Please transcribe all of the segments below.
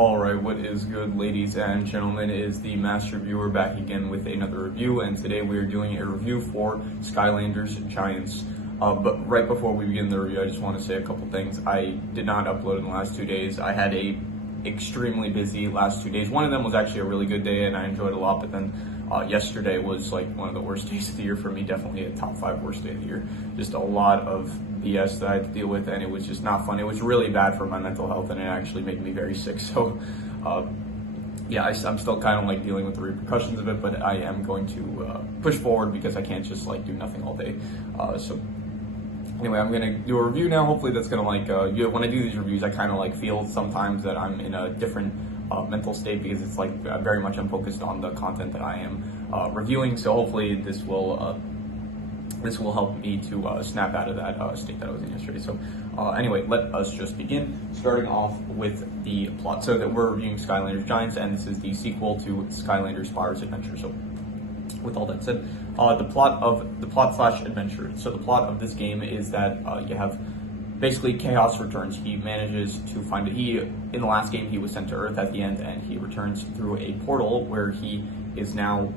Alright, what is good, ladies and gentlemen? It is the Master Reviewer back again with another review, and today we are doing a review for Skylanders Giants. But right before we begin the review, I just want to say a couple things. I did not upload in the last 2 days. I had a extremely busy last 2 days. One of them was actually a really good day and I enjoyed it a lot, but then yesterday was like one of the worst days of the year for me, definitely a top 5 worst day of the year. Just a lot of BS that I had to deal with, and it was just not fun. It was really bad for my mental health, and it actually made me very sick. So yeah, I'm still kind of like dealing with the repercussions of it, but I am going to push forward because I can't just like do nothing all day. So anyway, I'm gonna do a review now. Hopefully that's gonna like, when I do these reviews, I kind of like feel sometimes that I'm in a different mental state because it's like very much I'm focused on the content that I am reviewing. So hopefully this will help me to snap out of that state that I was in yesterday. So anyway, let us just begin, starting off with the plot. So that we're reviewing Skylanders Giants, and this is the sequel to Skylanders Spyro's Adventure. So with all that said, the plot / adventure. So the plot of this game is that you have basically Chaos returns. He manages to find it. In the last game, he was sent to Earth at the end, and he returns through a portal where he is now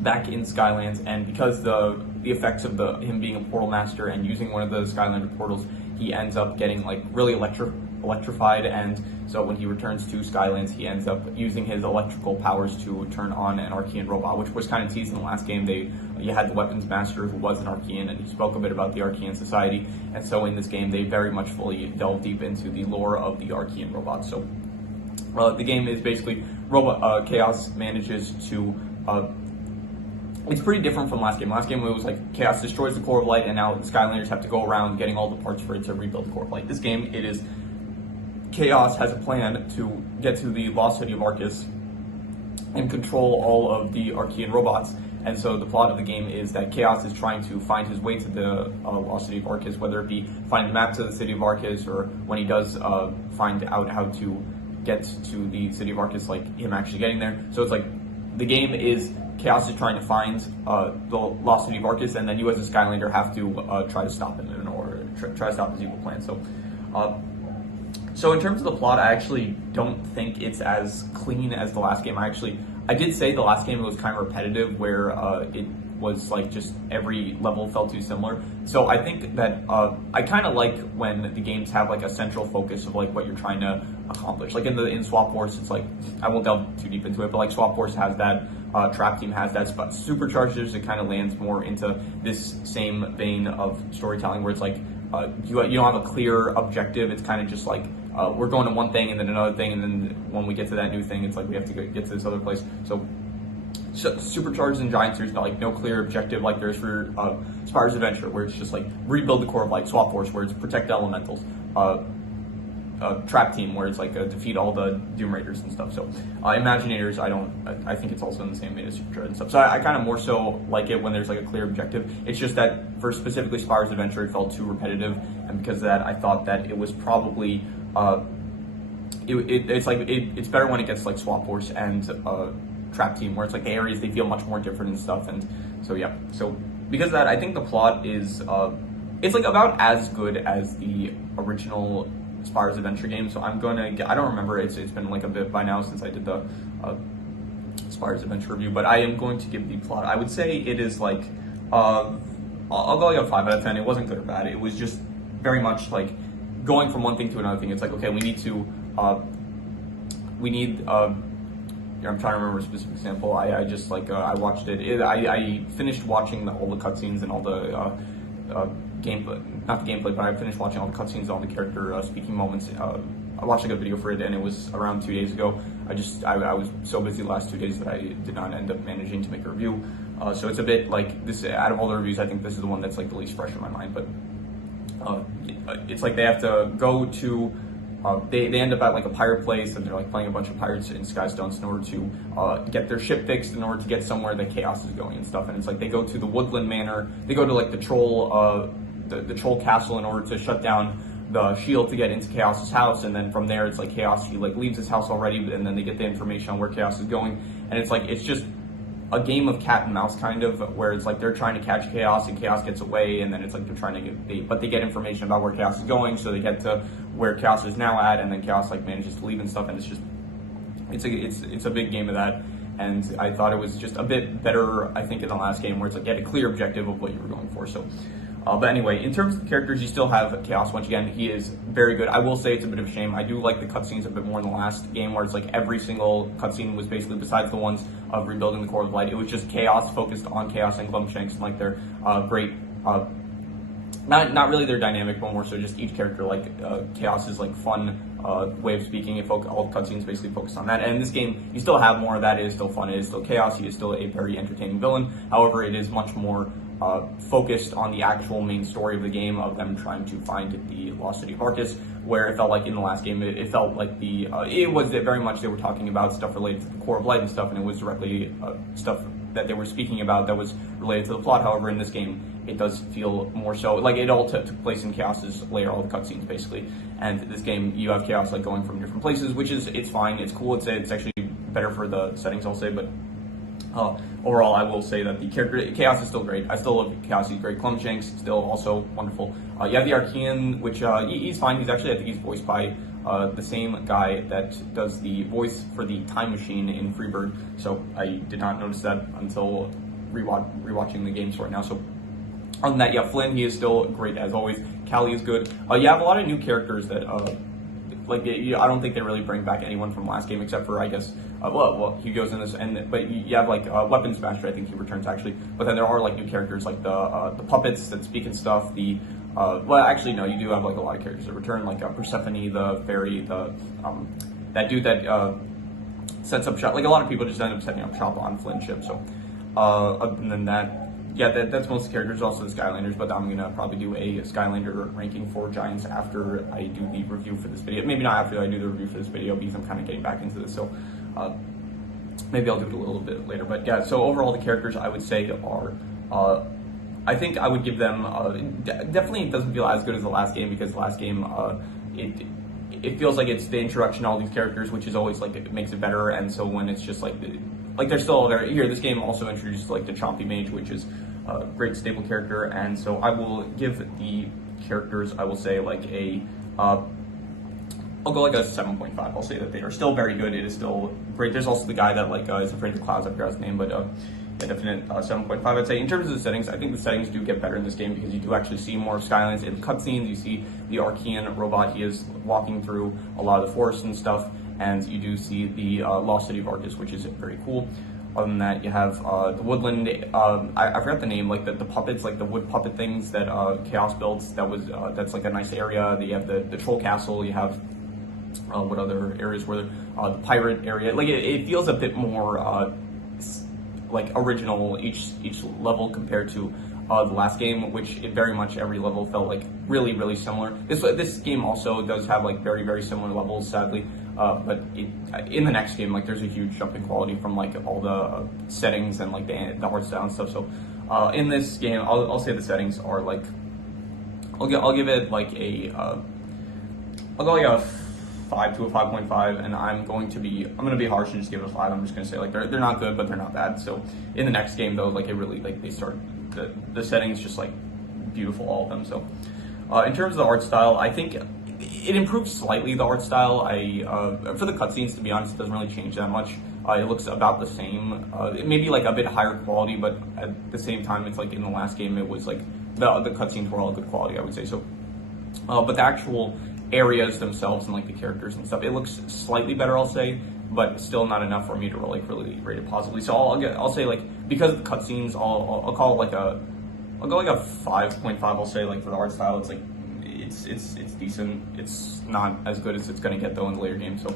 back in Skylands. And because the effects of him being a portal master and using one of the Skylander portals, he ends up getting like really electrified, and so when he returns to Skylands, he ends up using his electrical powers to turn on an Archean robot, which was kind of teased in the last game. You had the weapons master who was an Archean, and he spoke a bit about the Archean society, and so in this game they very much fully delve deep into the lore of the Archean robot. So the game is basically Chaos manages to it's pretty different from last game. Last game it was like Chaos destroys the core of light, and now the Skylanders have to go around getting all the parts for it to rebuild the core of light. This game, it is Chaos has a plan to get to the lost city of Arcus and control all of the Archean robots. And so the plot of the game is that Chaos is trying to find his way to the lost city of Arcus, whether it be finding the map to the city of Arcus, or when he does find out how to get to the city of Arcus, like him actually getting there. So it's like the game is Chaos is trying to find the lost city of Arcus, and then you as a Skylander have to try to stop him or try to stop his evil plan. So in terms of the plot, I actually don't think it's as clean as the last game. I did say the last game was kind of repetitive, where it was like just every level felt too similar. So I think that I kind of like when the games have like a central focus of like what you're trying to accomplish. Like in Swap Force, it's like, I won't delve too deep into it, but like Swap Force has that, Trap Team has that, but Superchargers, it kind of lands more into this same vein of storytelling where it's like you don't have a clear objective. It's kind of just like we're going to one thing and then another thing, and then when we get to that new thing, it's like we have to get to this other place. So Supercharged and Giants, there's like no clear objective like there's for Spyro's Adventure, where it's just like rebuild the core of light. Swap Force, where it's protect the elementals. Trap Team, where it's like defeat all the Doom Raiders and stuff. So Imaginators, I think it's also in the same vein as Supercharged and stuff. So I kind of more so like it when there's like a clear objective. It's just that for specifically Spyro's Adventure, it felt too repetitive, and because of that, I thought that it was probably it's better when it gets like Swap Force and Trap Team, where it's like the areas, they feel much more different and stuff. And so yeah, so because of that, I think the plot is it's like about as good as the original Spyro's Adventure game. So I don't remember, it's been like a bit by now since I did the Spyro's Adventure review, but I am going to give the plot, I would say it is like I'll go like a 5 out of 10. It wasn't good or bad, it was just very much like going from one thing to another thing. It's like, okay, we need I'm trying to remember a specific example. I just like I watched it. I finished watching all the cutscenes and all the gameplay, not the gameplay, but I finished watching all the cutscenes, all the character speaking moments. I watched like a video for it, and it was around 2 days ago. I was so busy the last 2 days that I did not end up managing to make a review. So it's a bit like this. Out of all the reviews, I think this is the one that's like the least fresh in my mind. But it's like they have to go to. They end up at like a pirate place, and they're like playing a bunch of pirates in Skystones in order to get their ship fixed, in order to get somewhere that Chaos is going and stuff. And it's like they go to the Woodland Manor, they go to like the troll the troll castle in order to shut down the shield to get into Chaos's house, and then from there it's like Chaos, he like leaves his house already, and then they get the information on where Chaos is going, and it's like it's just a game of cat and mouse kind of, where it's like they're trying to catch Chaos and Chaos gets away, and then it's like they're trying to they get information about where Chaos is going, so they get to where Chaos is now at, and then Chaos like manages to leave and stuff, and it's a big game of that. And I thought it was just a bit better, I think, in the last game, where it's like you had a clear objective of what you were going for. So, but anyway, in terms of the characters, you still have Chaos. Once again, he is very good. I will say it's a bit of a shame. I do like the cutscenes a bit more in the last game, where it's like every single cutscene was basically, besides the ones of rebuilding the Core of Light, it was just Chaos, focused on Chaos and Glumshanks, and like their great, not really their dynamic, but more so just each character, like Chaos's like fun way of speaking. All the cutscenes basically focused on that. And in this game, you still have more of that. It is still fun. It is still Chaos. He is still a very entertaining villain. However, it is much more focused on the actual main story of the game, of them trying to find the lost city of Arcus, where it felt like in the last game, it felt like it was very much they were talking about stuff related to the Core of Light and stuff, and it was directly stuff that they were speaking about that was related to the plot. However, in this game, it does feel more so like it all took place in Chaos's lair, all the cutscenes basically. And this game, you have Chaos like going from different places, which it's fine, it's cool, it's actually better for the settings, I'll say. But overall, I will say that the character Chaos is still great. I still love Chaos. He's great. Glumshanks still also wonderful. You have the Archean, which he's fine. He's actually, I think he's voiced by the same guy that does the voice for the Time Machine in Freebird. So I did not notice that until rewatching the games right now. So other than that, yeah, Flynn, he is still great as always. Callie is good. You have a lot of new characters that I don't think they really bring back anyone from last game, except for, I guess, well, he goes in this, but you have like Weapon Smasher, I think he returns actually. But then there are like new characters like the puppets that speak and stuff. Well, actually no, you do have like a lot of characters that return, like Persephone, the fairy, that dude that sets up shop. Like a lot of people just end up setting up shop on Flynn's ship. So other than that, yeah, that's most of the characters, also the Skylanders, but I'm gonna probably do a Skylander ranking for Giants after I do the review for this video. Maybe not after I do the review for this video, because I'm kind of getting back into this, so maybe I'll do it a little bit later. But yeah, so overall the characters I would say are, I think I would give them, definitely it doesn't feel as good as the last game, because the last game, it feels like it's the introduction to all these characters, which is always like, it makes it better. And so when it's just like they're still there. Here, this game also introduces like the Chompy Mage, which is a great stable character. And so I will give the characters, I will say like I'll go like a 7.5. I'll say that they are still very good. It is still great. There's also the guy that like is afraid of the clouds. I forgot his name, but a definite 7.5. I'd say in terms of the settings, I think the settings do get better in this game, because you do actually see more of Skylands in the cutscenes. You see the Archean robot. He is walking through a lot of the forest and stuff. And you do see the Lost City of Arcus, which is very cool. Other than that, you have the woodland. I forgot the name, like the puppets, like the wood puppet things that Chaos builds. That's like a nice area. You have the troll castle. You have what other areas were there? The pirate area. Like it feels a bit more like original each level compared to the last game, which very much every level felt like really similar. This game also does have like very similar levels, sadly. But in the next game, like there's a huge jump in quality from like all the settings and like the art style and stuff. So in this game, I'll say the settings are like, I'll give it like I'll go like a 5 to a 5.5, and I'm gonna be harsh and just give it a 5. I'm just gonna say like they're not good, but they're not bad. So in the next game though, like it really like they start the settings just like beautiful, all of them. So in terms of the art style, I think it improves slightly, the art style. For the cutscenes, to be honest, it doesn't really change that much. It looks about the same. It may be like a bit higher quality, but at the same time, it's like in the last game, it was like the cutscenes were all good quality, I would say. So, but the actual areas themselves and like the characters and stuff, it looks slightly better, I'll say, but still not enough for me to really rate it positively. So I'll say like, because of the cutscenes, I'll call it like I'll go like a 5.5. I'll say like for the art style, it's like it's decent. It's not as good as it's gonna get though in the later game. So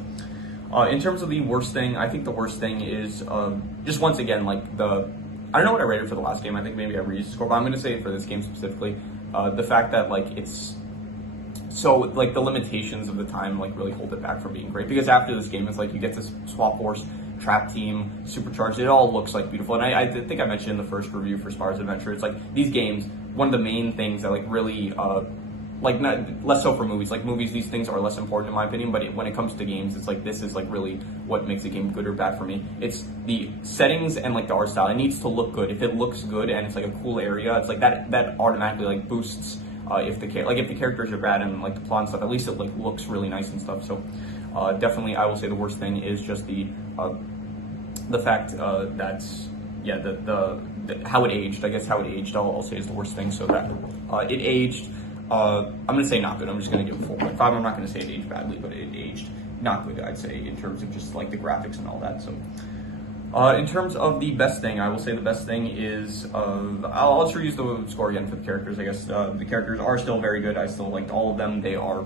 in terms of the worst thing, I think the worst thing is just once again like I don't know what I rated for the last game. I think maybe I reached the score, but I'm gonna say it for this game specifically. The fact that like it's so like the limitations of the time like really hold it back from being great, because after this game it's like you get this Swap Force, Trap Team, Supercharged. It all looks like beautiful, and I think I mentioned in the first review for Spyro's Adventure, it's like these games, one of the main things that like really like not less so for movies. Like movies, these things are less important in my opinion, but when it comes to games, it's like this is like really what makes a game good or bad for me. It's the settings and like the art style. It needs to look good. If it looks good and it's like a cool area, it's like that automatically like boosts if the characters are bad and like the plot and stuff, at least it like looks really nice and stuff. So definitely, I will say the worst thing is just the fact that yeah, the how it aged. I guess how it aged, I'll say is the worst thing. So that it aged. I'm gonna say not good. I'm just gonna give it 4.5. I'm not gonna say it aged badly, but it aged not good, I'd say, in terms of just like the graphics and all that. So in terms of the best thing, I will say the best thing is I'll just reuse the score again for the characters. I guess the characters are still very good. I still liked all of them. They are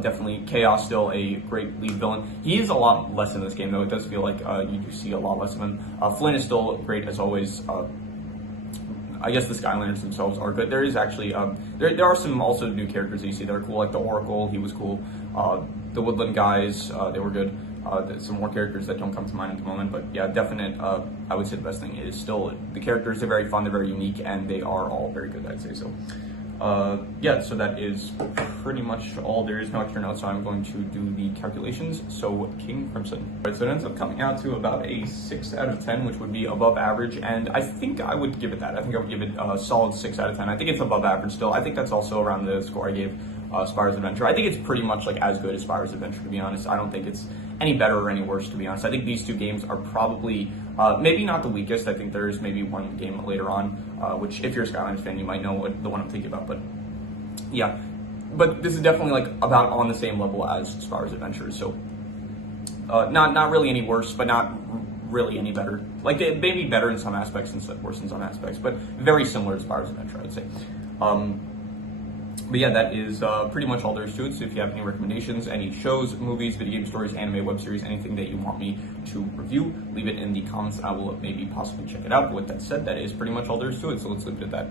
definitely Chaos, still a great lead villain. He is a lot less in this game, though. It does feel like you do see a lot less of him. Flynn is still great as always. I guess the Skylanders themselves are good. There is actually there are some also new characters that you see that are cool, like the Oracle. He was cool. The Woodland guys, they were good. There's some more characters that don't come to mind at the moment, but yeah, definite. I would say the best thing is still the characters. They're very fun. They're very unique, and they are all very good. I'd say so. Yeah, so that is pretty much all. There is no extra notes, so I'm going to do the calculations. So King Crimson. All right, so it ends up coming out to about a 6 out of 10, which would be above average, and I think I would give it that. I think I would give it a solid 6 out of 10. I think it's above average still. I think that's also around the score I gave Spyro's Adventure. I think it's pretty much like as good as Spyro's Adventure, to be honest. I don't think it's any better or any worse, to be honest. I think these two games are probably maybe not the weakest. I think there's maybe one game later on, which if you're a Skylanders fan, you might know the one I'm thinking about. But yeah, but this is definitely like about on the same level as Spyro's Adventure. So not really any worse, but not really any better. Like they may be better in some aspects and worse in some aspects, but very similar to Spyro's Adventure, I'd say. But yeah, that is pretty much all there is to it. So if you have any recommendations, any shows, movies, video game stories, anime, web series, anything that you want me to review, leave it in the comments. I will maybe possibly check it out. But with that said, that is pretty much all there is to it. So let's leave it at that.